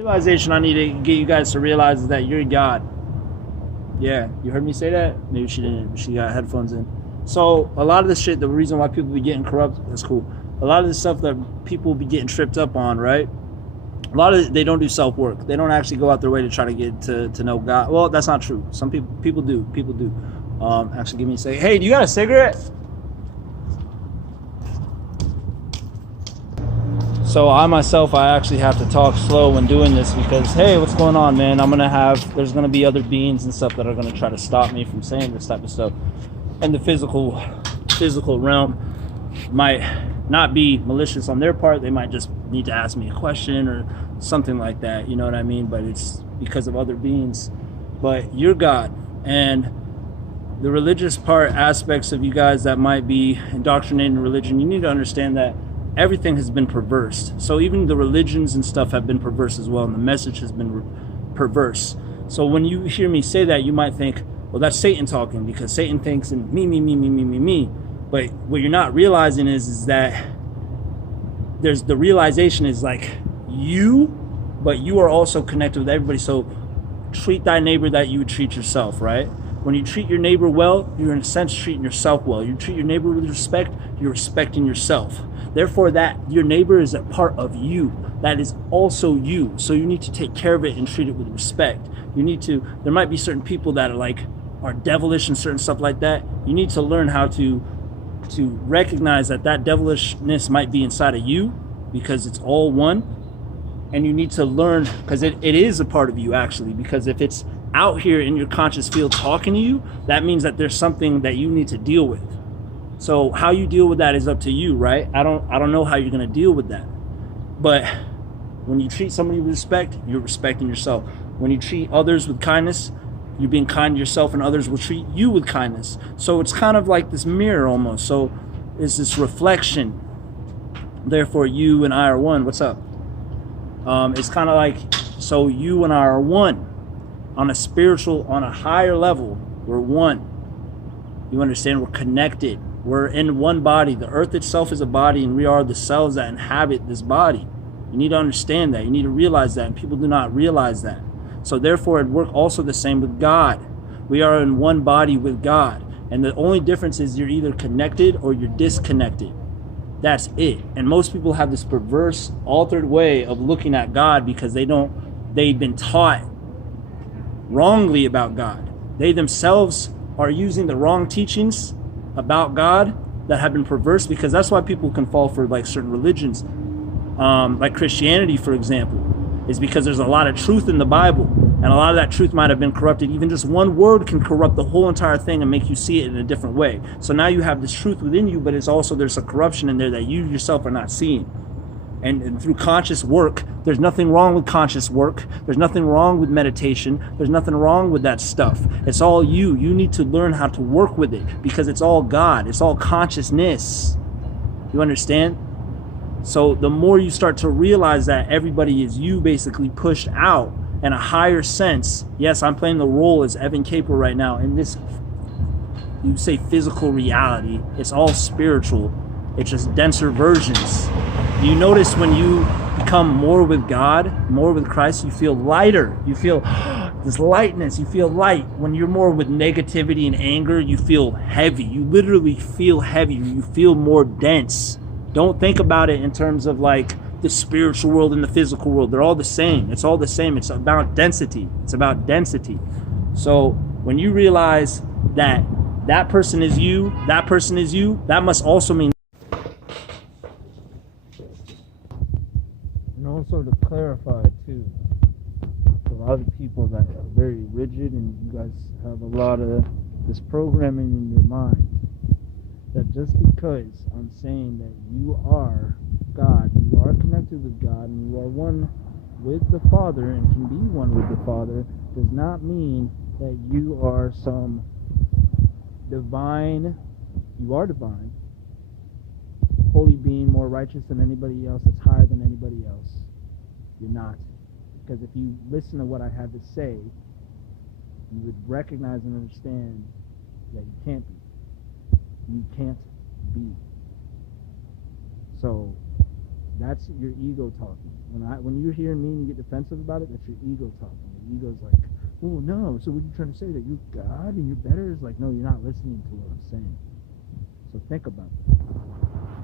Realization I need to get you guys to realize is that you're God. Yeah, you heard me say that? Maybe she didn't. She got headphones in. So a lot of this shit, the reason why people be getting corrupt, that's cool. A lot of the stuff that people be getting tripped up on, right? A lot of they don't do self work. They don't actually go out their way to try to get to know God. Well, that's not true. Some people do. People do. Actually, give me a second. Hey, do you got a cigarette? So I myself, I actually have to talk slow when doing this because, hey, what's going on, man? There's gonna be other beings and stuff that are gonna try to stop me from saying this type of stuff. And the physical realm might not be malicious on their part. They might just need to ask me a question or something like that. You know what I mean? But it's because of other beings. But you're God, and the religious part aspects of you guys that might be indoctrinated in religion, you need to understand that everything has been perverse. So even the religions and stuff have been perverse as well, and the message has been perverse. So when you hear me say that, you might think, well, that's Satan talking, because Satan thinks in me, me, me, me, me, me, me. But what you're not realizing is that there's the realization is like you, but you are also connected with everybody. So treat thy neighbor that you would treat yourself, right? When you treat your neighbor well, you're in a sense treating yourself well. You treat your neighbor with respect, you're respecting yourself. Therefore, that your neighbor is a part of you. That is also you. So you need to take care of it and treat it with respect. There might be certain people that are devilish and certain stuff like that. You need to learn how to recognize that devilishness might be inside of you, because it's all one. And you need to learn, because it is a part of you actually, because if it's out here in your conscious field talking to you, that means that there's something that you need to deal with. So how you deal with that is up to you, right? I don't know how you're going to deal with that. But when you treat somebody with respect, you're respecting yourself. When you treat others with kindness, you're being kind to yourself, and others will treat you with kindness. So it's kind of like this mirror almost. So it's this reflection. Therefore, you and I are one. What's up? It's kind of like, so you and I are one on a higher level. We're one. You understand? We're connected. We're in one body. The earth itself is a body, and we are the cells that inhabit this body. You need to understand that. You need to realize that, and people do not realize that. So therefore, it works also the same with God. We are in one body with God, and the only difference is you're either connected or you're disconnected. That's it. And most people have this perverse, altered way of looking at God because they've been taught wrongly about God. They themselves are using the wrong teachings about God that have been perverse, because that's why people can fall for like certain religions, like Christianity, for example, is because there's a lot of truth in the Bible, and a lot of that truth might have been corrupted. Even just one word can corrupt the whole entire thing and make you see it in a different way. So now you have this truth within you, but there's a corruption in there that you yourself are not seeing. And through conscious work, there's nothing wrong with conscious work. There's nothing wrong with meditation. There's nothing wrong with that stuff. It's all you. You need to learn how to work with it, because it's all God. It's all consciousness. You understand? So the more you start to realize that everybody is you, basically pushed out in a higher sense. Yes, I'm playing the role as Evan Caper right now in this, you say, physical reality. It's all spiritual. It's just denser versions. You notice when you become more with God, more with Christ, you feel lighter. You feel this lightness. You feel light. When you're more with negativity and anger, you feel heavy. You literally feel heavy. You feel more dense. Don't think about it in terms of like the spiritual world and the physical world. They're all the same. It's all the same. It's about density. It's about density. So when you realize that that person is you, that must also mean. And also to clarify too, a lot of people that are very rigid, and you guys have a lot of this programming in your mind, that just because I'm saying that you are God, you are connected with God, and you are one with the Father and can be one with the Father, does not mean that you are some divine, you are divine, holy being, more righteous than anybody else, that's higher than anybody else. You're not. Because if you listen to what I have to say, you would recognize and understand that you can't be. You can't be. So That's your ego talking. When you're hearing me and you get defensive about it, that's your ego talking. Your ego's like, oh no, so what are you trying to say, that you're God and you're better? It's like, no, you're not listening to what I'm saying. So think about that.